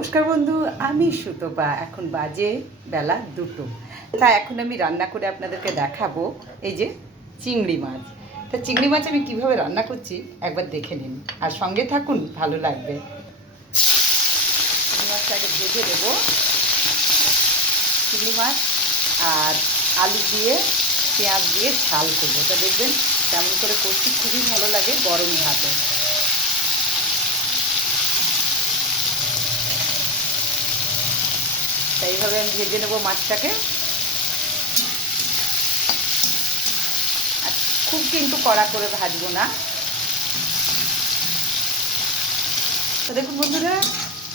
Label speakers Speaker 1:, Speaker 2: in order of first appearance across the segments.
Speaker 1: নমস্কার বন্ধু, আমি সুতপা। এখন বাজে বেলা দুটো। তা এখন আমি রান্না করে আপনাদেরকে দেখাবো, এই যে চিংড়ি মাছ। তা চিংড়ি মাছ আমি কীভাবে রান্না করছি, একবার দেখে নিন। আর সঙ্গে থাকুন, ভালো লাগবে। চিংড়ি মাছটা আগে ভেজে দেবো চিংড়ি মাছ আর আলু দিয়ে, পেঁয়াজ দিয়ে ঝাল করব। তা দেখবেন কেমন করে করছি, খুবই ভালো লাগে গরম ভাতে। তাই এইভাবে আমি ভেজে নেব মাছটাকে। খুব কিন্তু কড়া করে ভাজবো না। তো দেখুন বন্ধুরা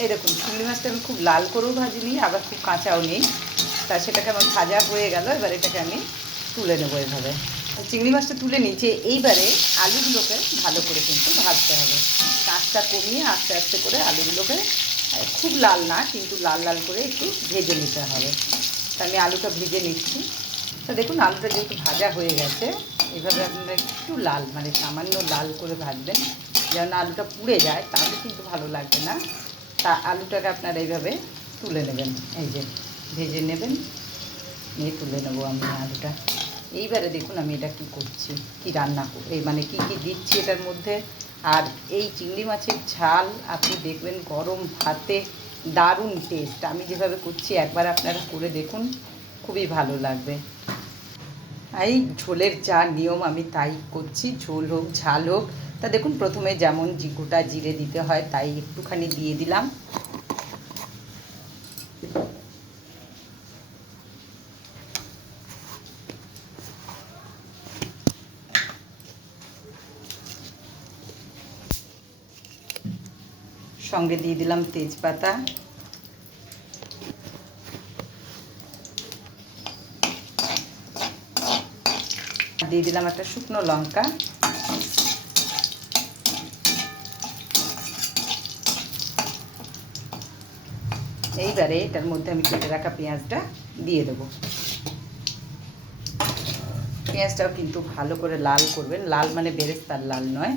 Speaker 1: এই দেখুন চিংড়ি মাছটা আমি খুব লাল করেও ভাজিনি, আবার খুব কাঁচাও নেই। তা সেটাকে আমার ভাজা হয়ে গেল, এবার এটাকে আমি তুলে নেব এভাবে। চিংড়ি মাছটা তুলে নিচে এইবারে আলুগুলোকে ভালো করে কিন্তু ভাজতে হবে। কাঁচটা কমিয়ে আস্তে আস্তে করে আলুগুলোকে খুব লাল না, কিন্তু লাল লাল করে একটু ভেজে নিতে হবে। তা আমি আলুটা ভেজে নিচ্ছি। তো দেখুন, আলুটা যেহেতু ভাজা হয়ে গেছে, এভাবে আপনারা একটু লাল মানে সামান্য লাল করে ভাজবেন, যেন আলুটা পুড়ে যায়, তাহলে কিন্তু ভালো লাগবে না। তা আলুটাকে আপনারা এইভাবে তুলে নেবেন। এই যে, ভেজে নেবেন, নিয়ে তুলে নেব আমি আলুটা। এইবারে দেখুন আমি এটা কি করছি, কি রান্না এই মানে কি কি দিচ্ছি এটার মধ্যে। আর এই চিংড়ি মাছের ঝাল আপনি দেখবেন গরম ভাতে দারুণ টেস্ট আমি যেভাবে করছি একবার আপনারা করে দেখুন, খুবই ভালো লাগবে। এই ঝোলের যা নিয়ম আমি তাই করছি, ঝোল হোক, ঝাল হোক। তা দেখুন, প্রথমে যেমন গোটা জিরে দিতে হয়, তাই একটুখানি দিয়ে দিলাম। সঙ্গে দিয়ে দিলাম তেজপাতা। দিয়ে দিলাম একটা শুকনো লঙ্কা। এইবারে এটার মধ্যে আমি কেটে রাখা পেঁয়াজটা দিয়ে দেবো। পেঁয়াজটাও কিন্তু ভালো করে লাল করবেন। লাল মানে বেরেস্তার লাল নয়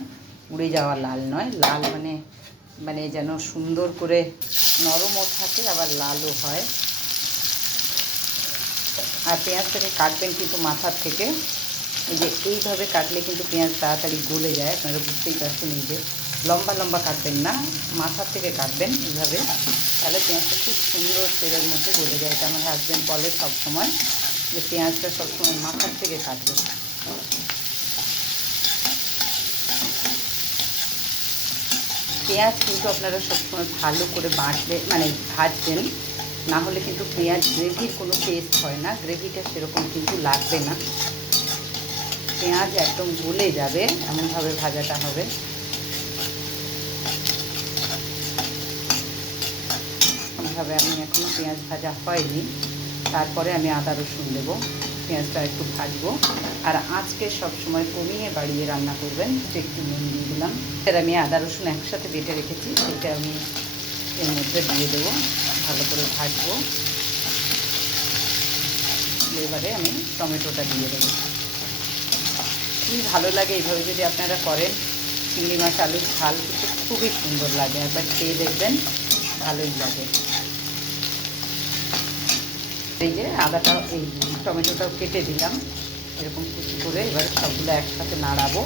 Speaker 1: উড়ে যাওয়া লাল নয়। লাল মানে মানে যেন সুন্দর করে নরমও থাকে, আবার লালও হয়। আর পেঁয়াজটাকে কাটবেন কিন্তু মাথার থেকে। এই যে এইভাবে কাটলে কিন্তু পেঁয়াজ তাড়াতাড়ি গলে যায়, আপনারা বুঝতেই পারছেন এই যে। লম্বা লম্বা কাটবেন না, মাথার থেকে কাটবেন এইভাবে। তাহলে পেঁয়াজটা খুব সুন্দর তেলের মধ্যে গলে যায়। এটা আমার হাজব্যান্ড বলে সবসময় যে পেঁয়াজটা সবসময় মাথার থেকে কাটবে পেঁয়াজ কিন্তু আপনারা সবসময় ভালো করে বাটবে মানে ভাজবেন, না হলে কিন্তু পেঁয়াজ গ্রেভির কোনো টেস্ট হয় না, গ্রেভিটা সেরকম কিন্তু লাগবে না। পেঁয়াজ একদম গলে যাবে, এমনভাবে ভাজাটা হবে। এইভাবে আমি এখনও পেঁয়াজ ভাজা হয়নি। তারপরে আমি আদা রসুন দেবো। পেঁয়াজটা একটু ভাজবো। আর আজকে সবসময় কমিয়ে বাড়িয়ে রান্না করবেন একটু নুন দিয়ে দিলাম। এবার আমি আদা রসুন একসাথে বেটে রেখেছি, সেটা আমি এর মধ্যে দিয়ে দেবো, ভালো করে ভাজবো। এবারে আমি টমেটোটা দিয়ে দেবো। খুবই ভালো লাগে এইভাবে যদি আপনারা করেন, চিংড়ি মাছ, আলুর ঝাল খুবই সুন্দর লাগে। একবার খেয়ে দেখবেন, ভালোই লাগে। এই যে আদাটা, এই টমেটোটাও কেটে দিলাম। এরকম কুচি করে এবার সবগুলো একসাথে নাড়াবো।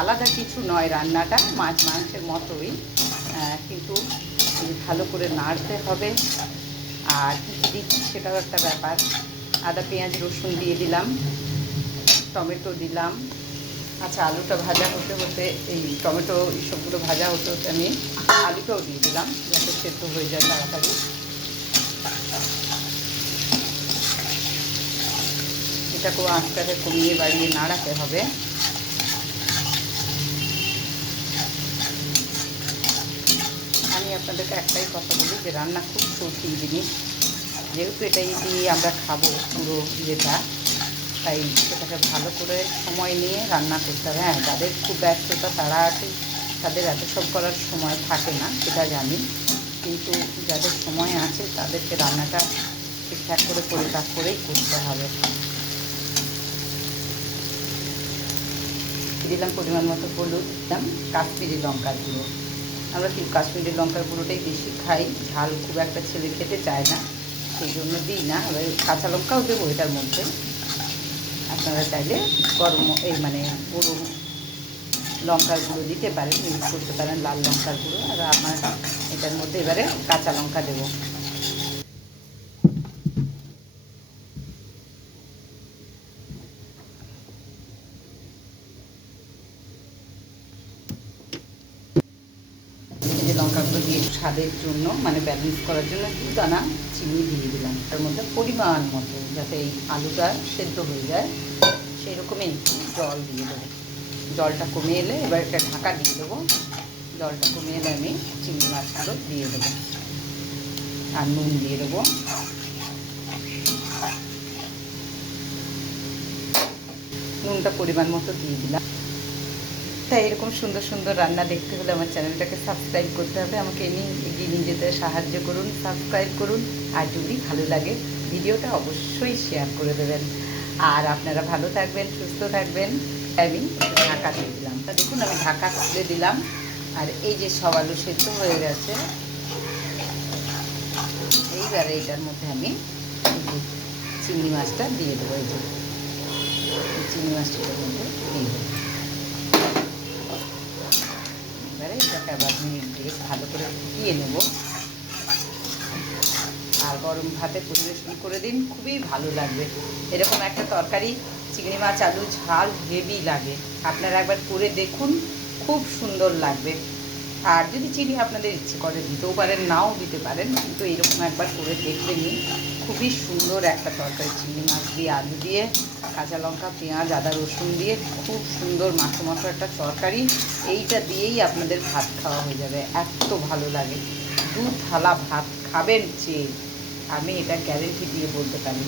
Speaker 1: আলাদা কিছু নয় রান্নাটা, মাছ মাংসের মতোই। কিন্তু ভালো করে নাড়তে হবে। আর কী কী দিচ্ছি সেটাও একটা ব্যাপার। আদা, পেঁয়াজ, রসুন দিয়ে দিলাম। টমেটো দিলাম। আচ্ছা আলুটা ভাজা হতে হতে এই টমেটো সবগুলো ভাজা হতে হতে আমি আলুটাও দিয়ে দিলাম যাতে সেদ্ধ হয়ে যায় তাড়াতাড়ি। এটাকেও আঁচটাকে কমিয়ে বাড়িয়ে নাড়াতে হবে। আমি আপনাদেরকে একটাই কথা বলি যে রান্না খুব কঠিন জিনিস। যেহেতু এটাই দিয়ে আমরা খাব পুরো যেটা তাই সেটাকে ভালো করে সময় নিয়ে রান্না করতে হবে। হ্যাঁ যাদের খুব ব্যস্ততা, তারা আছে, তাদের এত সব করার সময় থাকে না, সেটা জানি। কিন্তু যাদের সময় আছে, তাদেরকে রান্নাটা ঠিকঠাক করে, পরিপাক করেই করতে হবে। দিলাম পরিমাণ মতো হলুদ, দিলাম কাশ্মীরি লঙ্কা গুঁড়ো। আমরা কি কাশ্মীরি লঙ্কার গুঁড়োটাই বেশি খাই, ঝাল খুব একটা ছেলে খেতে চায় না, সেই জন্য দিই না এবার কাঁচা লঙ্কাও দেবো এটার মধ্যে। আপনারা চাইলে গরম এই মানে গুঁড়ো, লঙ্কার গুঁড়ো দিতে পারেন ইউজ করতে পারেন, লাল লঙ্কার গুঁড়ো, আর আমার এটার মধ্যে এবারে কাঁচা লঙ্কা দেবো এই যে লঙ্কাগুলো দিয়ে স্বাদের জন্য মানে ব্যালেন্স করার জন্য দু দানা চিনি দিয়ে দিলাম। তার মধ্যে পরিমাণ মতো, যাতে এই আলুটা সেদ্ধ হয়ে যায়। সেই রকমই জল দিয়ে দেবো। জলটা কমে এলে এবার একটা ঢাকা দিয়ে দেবো। জলটা কমে এলে আমি চিংড়ি মাছগুলো দিয়ে দেবো। আর নুন দিয়ে দেবো। নুনটা পরিমাণ মতো দিয়ে দিলাম। তাই এরকম সুন্দর সুন্দর রান্না দেখতে হলে আমার চ্যানেলটাকে সাবস্ক্রাইব করতে হবে। আমাকে এমনি এগিয়ে নিয়ে যেতে সাহায্য করুন সাবস্ক্রাইব করুন। আর যদি ভালো লাগে, ভিডিওটা অবশ্যই শেয়ার করে দেবেন। আর আপনারা ভালো থাকবেন, সুস্থ থাকবেন। আমি ঢাকা দিয়ে দিলাম। তা দেখুন, আমি ঢাকা খুলে দিলাম। আর এই যে সব আলু সেদ্ধ হয়ে গেছে। এইবারে এটার মধ্যে আমি চিংড়ি মাছটা দিয়ে দেবো। এই যে, চিংড়ি মাছটার মধ্যে দিয়ে দেবো। এবারে এটাকে আবার মিনিট দিয়ে ভালো করে ফুটিয়ে নেব। আর গরম ভাতে পরিবেশন করে দিন, খুবই ভালো লাগবে। এরকম একটা তরকারি, চিংড়ি মাছ, আলু, ঝাল, হেভি লাগে। আপনারা একবার করে দেখুন, খুব সুন্দর লাগবে। আর যদি চিনি আপনাদের ইচ্ছে করে দিতেও পারেন, নাও দিতে পারেন, কিন্তু এরকম একবার করে দেখলে নিন খুবই সুন্দর একটা তরকারি, চিংড়ি মাছ দিয়ে আলু দিয়ে, কাঁচা লঙ্কা, পেঁয়াজ, আদা, রসুন দিয়ে খুব সুন্দর মাখো মাখো একটা তরকারি। এইটা দিয়েই আপনাদের ভাত খাওয়া হয়ে যাবে, এত ভালো লাগে। দু থালা ভাত খাবেন চেয়ে আমি এটা গ্যারেন্টি দিয়ে বলতে পারি।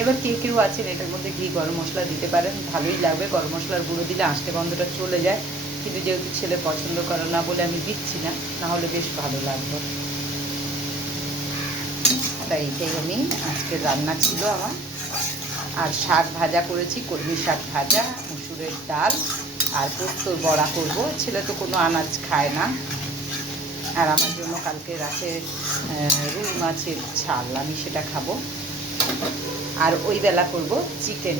Speaker 1: এবার কেউ কেউ আছেন, এটার মধ্যে ঘি, গরম মশলা দিতে পারেন, ভালোই লাগবে। গরম মশলার গুঁড়ো দিলে আঁশটে গন্ধটা চলে যায়। কিন্তু যেহেতু ছেলে পছন্দ করে না বলে আমি দিচ্ছি না না হলে বেশ ভালো লাগবে তাই এটাই আমি আজকের রান্না ছিল আমার। আর শাক ভাজা করেছি, কলমি শাক ভাজা, মুসুরের ডাল, আর পোস্তর বড়া করব। ছেলে তো কোনো আনাজ খায় না। আর আমার জন্য কালকে রাতে রুই মাছের ঝাল, আমি সেটা খাব। আর ওই বেলা করব চিকেন।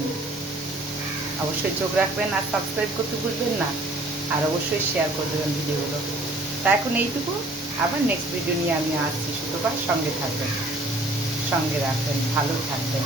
Speaker 1: অবশ্যই চোখ রাখবেন আর সাবস্ক্রাইব করতে ভুলবেন না। আর অবশ্যই শেয়ার করে দেবেন ভিডিওগুলো। তা এখন এইটুকু। আবার নেক্সট ভিডিও নিয়ে আমি আসছি সুতরাং সঙ্গে থাকবেন। সঙ্গে রাখবেন ভালো থাকবেন।